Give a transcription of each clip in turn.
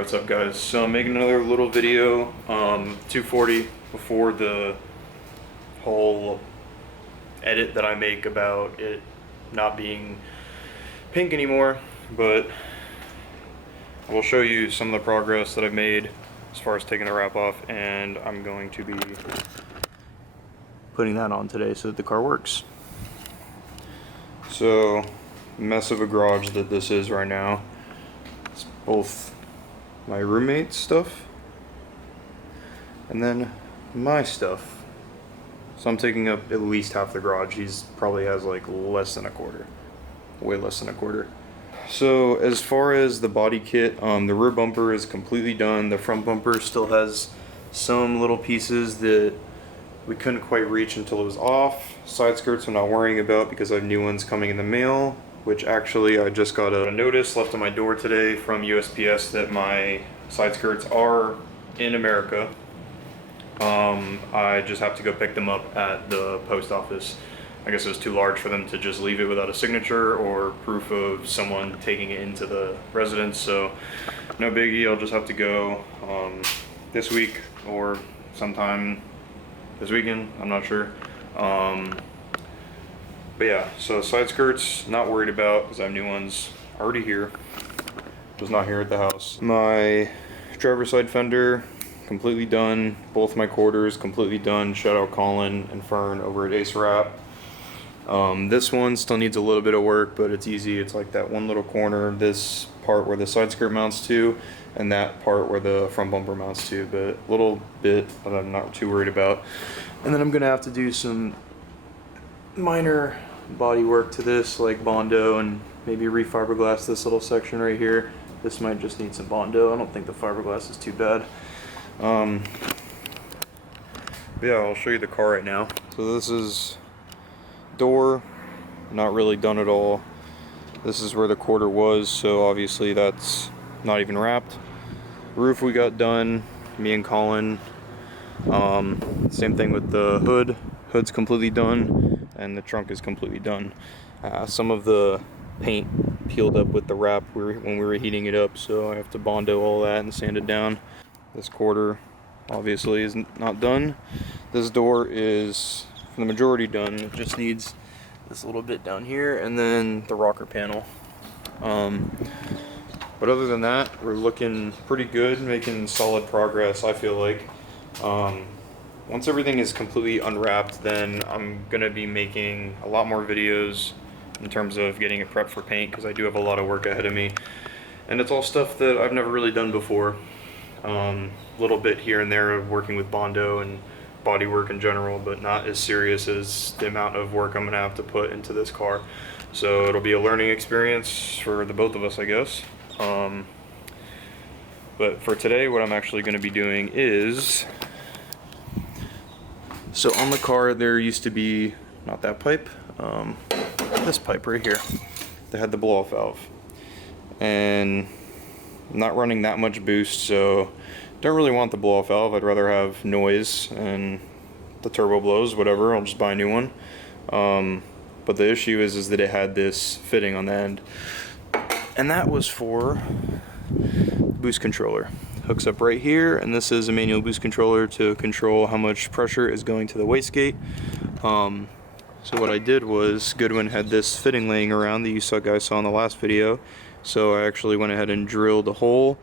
what's up guys? So I'm making another little video, 240 before the whole edit that I make about it not being pink anymore, but I will show you some of the progress that I've made as far as taking the wrap off, and I'm going to be putting that on today so that the car works. So, mess of a garage that this is right now. It's both my roommate's stuff and then my stuff. So I'm taking up at least half the garage. He's probably has like less than a quarter. Way less than a quarter. So as far as the body kit, the rear bumper is completely done. The front bumper still has some little pieces that we couldn't quite reach until it was off. Side skirts I'm not worrying about because I have new ones coming in the mail, which actually I just got a notice left on my door today from USPS that my side skirts are in America. I just have to go pick them up at the post office. I guess it was too large for them to just leave it without a signature or proof of someone taking it into the residence, so no biggie. I'll just have to go this week or sometime this weekend, I'm not sure. But yeah, so side skirts, not worried about because I have new ones already here. Was not here at the house. My driver's side fender, completely done. Both my quarters, completely done. Shout out Colin and Fern over at Ace Wrap. This one still needs a little bit of work, but it's easy. It's like that one little corner, this part where the side skirt mounts to, and that part where the front bumper mounts to, but a little bit that I'm not too worried about. And then I'm gonna have to do some minor body work to this, like Bondo, and maybe refiberglass this little section right here. This might just need some Bondo. I don't think the fiberglass is too bad. But yeah, I'll show you the car right now. So this is door, not really done at all. This is where the quarter was, so obviously that's not even wrapped. Roof we got done, me and Colin. Same thing with the hood. Hood's completely done, and the trunk is completely done. Some of the paint peeled up with the wrap when we were heating it up, so I have to Bondo all that and sand it down. This quarter obviously is not done. This door is for the majority done. It just needs this little bit down here and then the rocker panel. But other than that, we're looking pretty good, making solid progress, I feel like. Once everything is completely unwrapped, then I'm gonna be making a lot more videos in terms of getting it prepped for paint, because I do have a lot of work ahead of me. And it's all stuff that I've never really done before. Little bit here and there of working with Bondo and body work in general, but not as serious as the amount of work I'm gonna have to put into this car. So it'll be a learning experience for the both of us, I guess. But for today, what I'm actually gonna be doing is, so on the car there used to be, not that pipe, this pipe right here that had the blow-off valve, and I'm not running that much boost, so don't really want the blow-off valve. I'd rather have noise and the turbo blows, whatever. I'll just buy a new one. But the issue is that it had this fitting on the end, and that was for boost controller. Hooks up right here, and this is a manual boost controller to control how much pressure is going to the wastegate. So what I did was, Goodwin had this fitting laying around that you guys saw in the last video, so I actually went ahead and drilled a hole,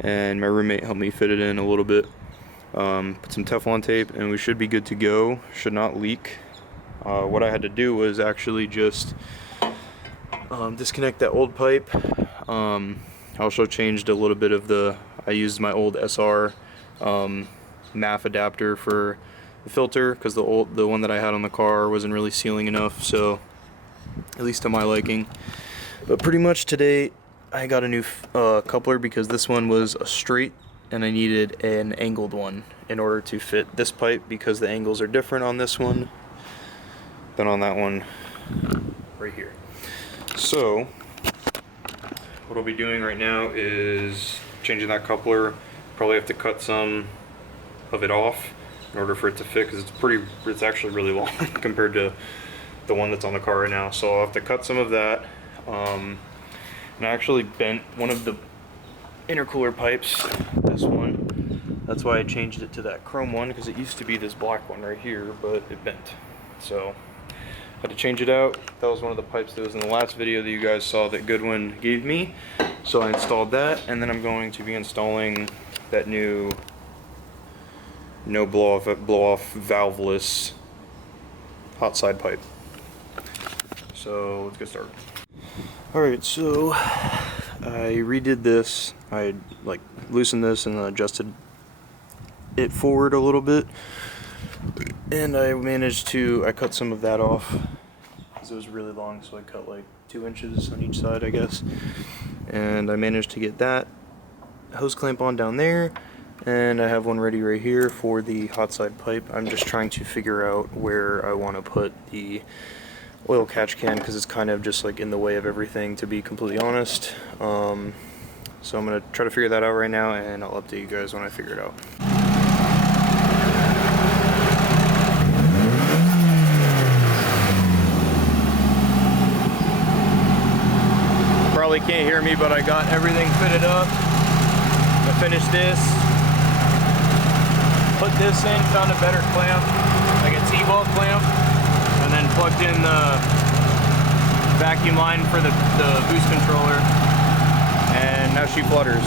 and my roommate helped me fit it in a little bit. Put some Teflon tape, and we should be good to go. Should not leak. What I had to do was actually just disconnect that old pipe. I also changed a little bit of I used my old SR MAF adapter for the filter, because the one that I had on the car wasn't really sealing enough, so at least to my liking. But pretty much today I got a new coupler, because this one was a straight and I needed an angled one in order to fit this pipe, because the angles are different on this one than on that one right here. So what I'll be doing right now is changing that coupler. Probably have to cut some of it off in order for it to fit, because it's actually really long compared to the one that's on the car right now. So I'll have to cut some of that. And I actually bent one of the intercooler pipes, this one. That's why I changed it to that chrome one, because it used to be this black one right here, but it bent. So had to change it out. That was one of the pipes that was in the last video that you guys saw that Goodwin gave me. So I installed that, and then I'm going to be installing that new no blow off valveless hot side pipe. So let's get started. Alright, so I redid this. I like loosened this and adjusted it forward a little bit, and I cut some of that off because it was really long, so I cut like 2 inches on each side, I guess, and I managed to get that hose clamp on down there, and I have one ready right here for the hot side pipe. I'm just trying to figure out where I want to put the oil catch can, because it's kind of just like in the way of everything, to be completely honest. So I'm gonna try to figure that out right now, and I'll update you guys when I figure it out. Probably can't hear me, but I got everything fitted up. I finished this, put this in, found a better clamp, like a T-bolt clamp, and then plugged in the vacuum line for the boost controller, and now she flutters.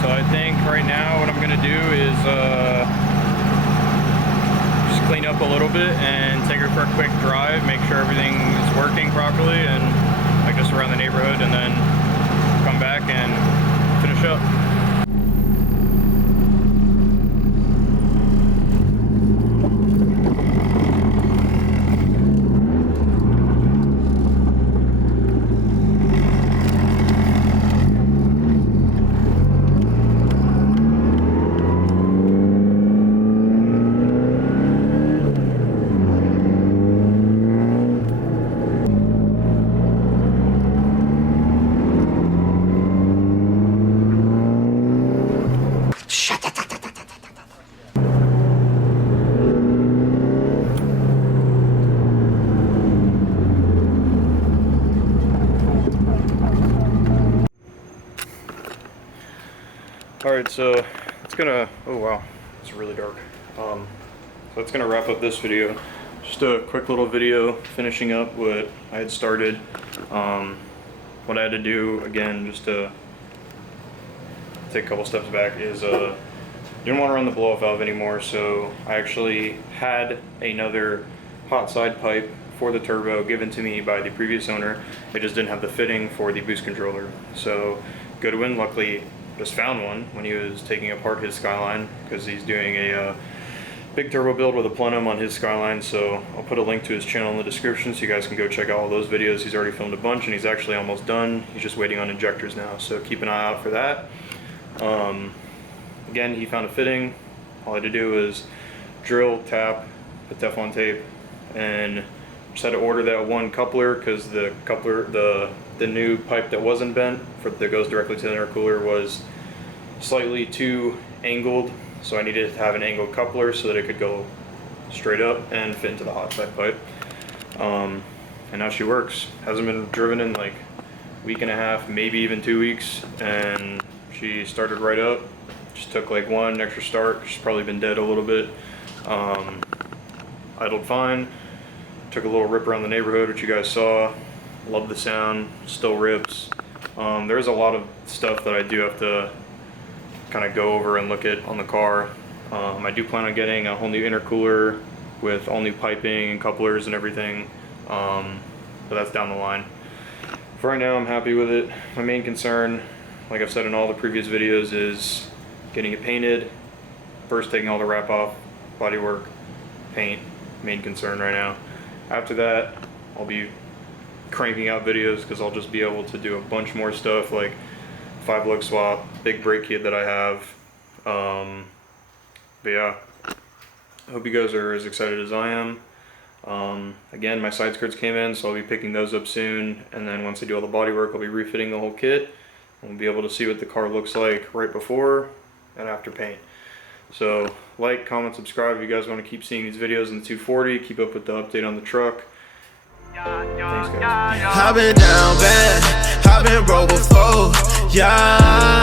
So I think right now what I'm gonna do is just clean up a little bit and take her for a quick drive, make sure everything is working properly, and like just around the neighborhood, and then come back and finish up. Alright, so it's gonna, oh wow, it's really dark. So it's gonna wrap up this video. Just a quick little video finishing up what I had started. What I had to do, again, just to take a couple steps back, is didn't want to run the blow-off valve anymore, so I actually had another hot side pipe for the turbo given to me by the previous owner. It just didn't have the fitting for the boost controller. So Goodwin luckily just found one when he was taking apart his Skyline, because he's doing a big turbo build with a plenum on his Skyline. So I'll put a link to his channel in the description so you guys can go check out all those videos. He's already filmed a bunch, and he's actually almost done. He's just waiting on injectors now, so keep an eye out for that. Again, he found a fitting. All I had to do was drill, tap, put Teflon tape, and just had to order that one coupler, because the coupler, the new pipe that wasn't bent that goes directly to the intercooler was slightly too angled, so I needed to have an angled coupler so that it could go straight up and fit into the hot side pipe. And now she works. Hasn't been driven in like a week and a half, maybe even 2 weeks, and she started right up. Just took like one extra start. She's probably been dead a little bit. Idled fine. Took a little rip around the neighborhood, which you guys saw. Love the sound, still rips. There's a lot of stuff that I do have to kind of go over and look at on the car. I do plan on getting a whole new intercooler with all new piping and couplers and everything, but that's down the line. For right now, I'm happy with it. My main concern, like I've said in all the previous videos, is getting it painted. First, taking all the wrap off, bodywork, paint, main concern right now. After that, I'll be cranking out videos, because I'll just be able to do a bunch more stuff, like 5-lug swap, big brake kit that I have. But yeah, I hope you guys are as excited as I am. Again, my side skirts came in, so I'll be picking those up soon, and then once I do all the body work, I'll be refitting the whole kit. We'll be able to see what the car looks like right before and after paint. So like, comment, subscribe if you guys want to keep seeing these videos in the 240, keep up with the update on the truck. Thanks, guys. I've been down bad, I've been broke before, yeah.